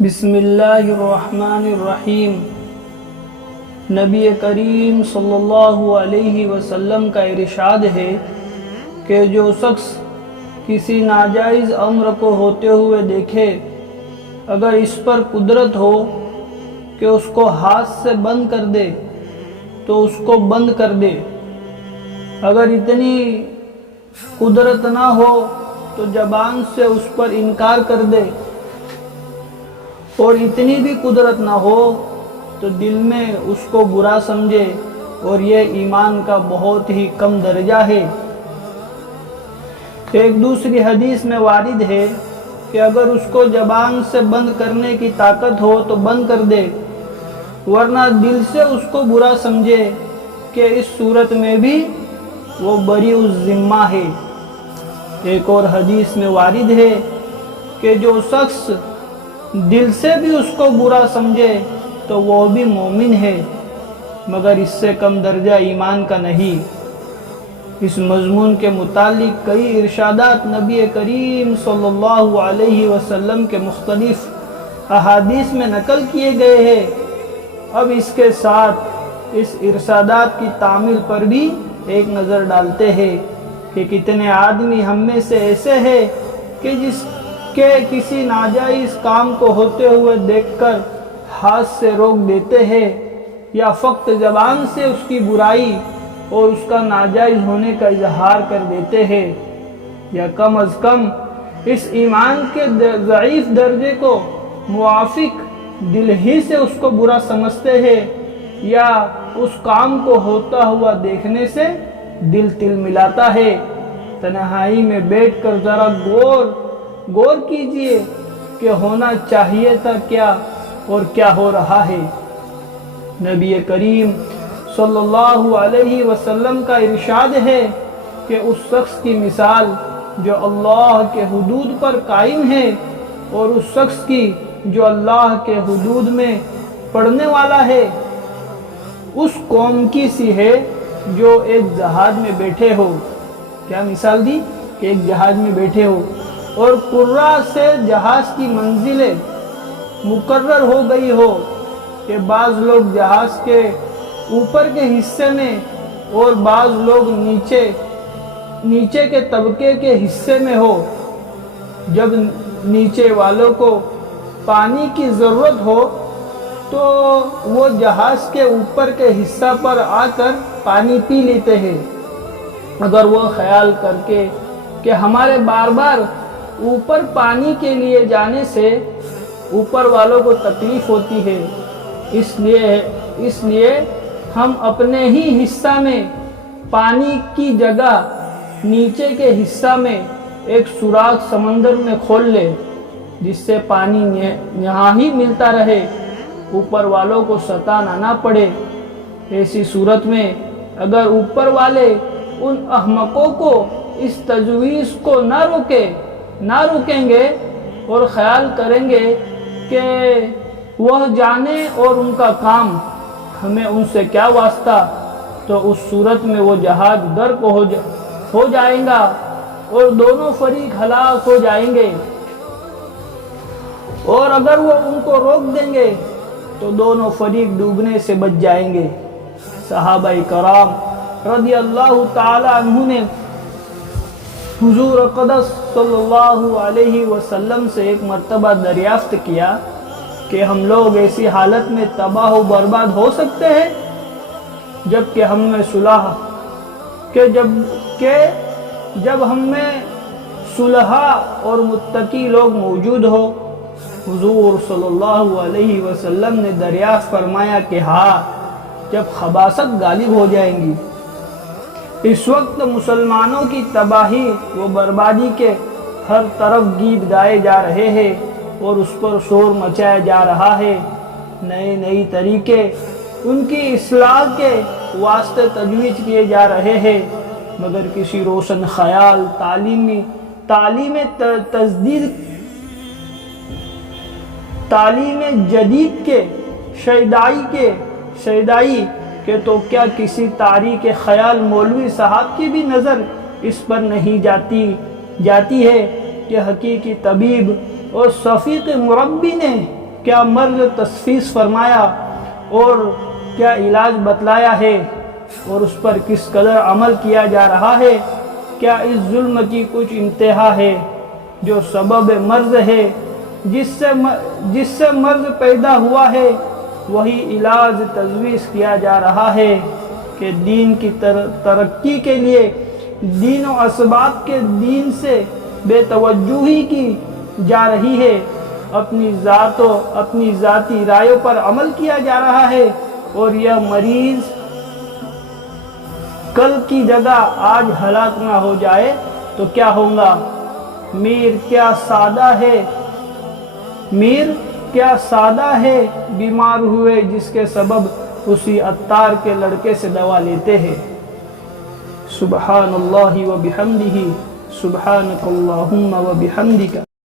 بسم اللہ الرحمن الرحیم۔ نبی کریم صلی اللہ علیہ وسلم کا ارشاد ہے کہ جو شخص کسی ناجائز امر کو ہوتے ہوئے دیکھے، اگر اس پر قدرت ہو کہ اس کو ہاتھ سے بند کر دے تو اس کو بند کر دے، اگر اتنی قدرت نہ ہو تو زبان سے اس پر انکار کر دے، اور اتنی بھی قدرت نہ ہو تو دل میں اس کو برا سمجھے، اور یہ ایمان کا بہت ہی کم درجہ ہے۔ ایک دوسری حدیث میں وارد ہے کہ اگر اس کو زبان سے بند کرنے کی طاقت ہو تو بند کر دے، ورنہ دل سے اس کو برا سمجھے کہ اس صورت میں بھی وہ بری الذمہ ہے۔ ایک اور حدیث میں وارد ہے کہ جو شخص دل سے بھی اس کو برا سمجھے تو وہ بھی مومن ہے، مگر اس سے کم درجہ ایمان کا نہیں۔ اس مضمون کے متعلق کئی ارشادات نبی کریم صلی اللہ علیہ وسلم کے مختلف احادیث میں نقل کیے گئے ہیں۔ اب اس کے ساتھ اس ارشادات کی تعمیل پر بھی ایک نظر ڈالتے ہیں کہ کتنے آدمی ہم میں سے ایسے ہیں کہ جس کے کسی ناجائز کام کو ہوتے ہوئے دیکھ کر ہاتھ سے روک دیتے ہیں، یا فقط زبان سے اس کی برائی اور اس کا ناجائز ہونے کا اظہار کر دیتے ہیں، یا کم از کم اس ایمان کے ضعیف درجے کو موافق دل ہی سے اس کو برا سمجھتے ہیں، یا اس کام کو ہوتا ہوا دیکھنے سے دل تل ملاتا ہے۔ تنہائی میں بیٹھ کر ذرا غور کیجئے کہ ہونا چاہیے تھا کیا اور کیا ہو رہا ہے۔ نبی کریم صلی اللہ علیہ وسلم کا ارشاد ہے کہ اس شخص کی مثال جو اللہ کے حدود پر قائم ہے، اور اس شخص کی جو اللہ کے حدود میں پڑھنے والا ہے، اس قوم کی سی ہے جو ایک جہاز میں بیٹھے ہو۔ کیا مثال دی کہ ایک جہاز میں بیٹھے ہو اور قرہ سے جہاز کی منزلیں مقرر ہو گئی ہو کہ بعض لوگ جہاز کے اوپر کے حصے میں اور بعض لوگ نیچے کے طبقے کے حصے میں ہو۔ جب نیچے والوں کو پانی کی ضرورت ہو تو وہ جہاز کے اوپر کے حصہ پر آ کر پانی پی لیتے ہیں، اگر وہ خیال کر کے کہ ہمارے بار بار اوپر پانی کے لیے جانے سے اوپر والوں کو تکلیف ہوتی ہے، اس لیے ہم اپنے ہی حصہ میں پانی کی جگہ نیچے کے حصہ میں ایک سوراخ سمندر میں کھول لے، جس سے پانی یہاں ہی ملتا رہے، اوپر والوں کو ستانا نہ پڑے۔ ایسی صورت میں اگر اوپر والے ان احمقوں کو اس تجویز کو نہ روکیں گے اور خیال کریں گے کہ وہ جانے اور ان کا کام، ہمیں ان سے کیا واسطہ، تو اس صورت میں وہ جہاز غرق ہو جائے گا اور دونوں فریق ہلاک ہو جائیں گے، اور اگر وہ ان کو روک دیں گے تو دونوں فریق ڈوبنے سے بچ جائیں گے۔ صحابہ کرام رضی اللہ تعالی عنہ نے حضور اقدس صلی اللہ علیہ وسلم سے ایک مرتبہ دریافت کیا کہ ہم لوگ ایسی حالت میں تباہ و برباد ہو سکتے ہیں جب ہم میں صلحاء اور متقی لوگ موجود ہو؟ حضور صلی اللہ علیہ وسلم نے دریافت فرمایا کہ ہاں، جب خباثت غالب ہو جائیں گی۔ اس وقت مسلمانوں کی تباہی و بربادی کے ہر طرف گیت گائے جا رہے ہیں اور اس پر شور مچایا جا رہا ہے، نئے طریقے ان کی اصلاح کے واسطے تجویز کیے جا رہے ہیں، مگر کسی روشن خیال تعلیم جدید کے شیدائی کہ تو کیا کسی تاریخ خیال مولوی صاحب کی بھی نظر اس پر نہیں جاتی ہے کہ حقیقی طبیب اور شفیق مربی نے کیا مرض تشخیص فرمایا اور کیا علاج بتلایا ہے اور اس پر کس قدر عمل کیا جا رہا ہے؟ کیا اس ظلم کی کچھ انتہا ہے جو سبب مرض ہے؟ جس سے مرض پیدا ہوا ہے وہی علاج تجویز کیا جا رہا ہے کہ دین کی ترقی کے لیے دین و اسباب کے دین سے بے توجہی کی جا رہی ہے، اپنی ذاتی رائیوں پر عمل کیا جا رہا ہے، اور یہ مریض کل کی جگہ آج ہلاک نہ ہو جائے تو کیا ہوگا؟ میر کیا سادہ ہے بیمار ہوئے جس کے سبب اسی عطار کے لڑکے سے دوا لیتے ہیں۔ سبحان اللہ و بحمدہ، سبحانک اللہم و بحمدک۔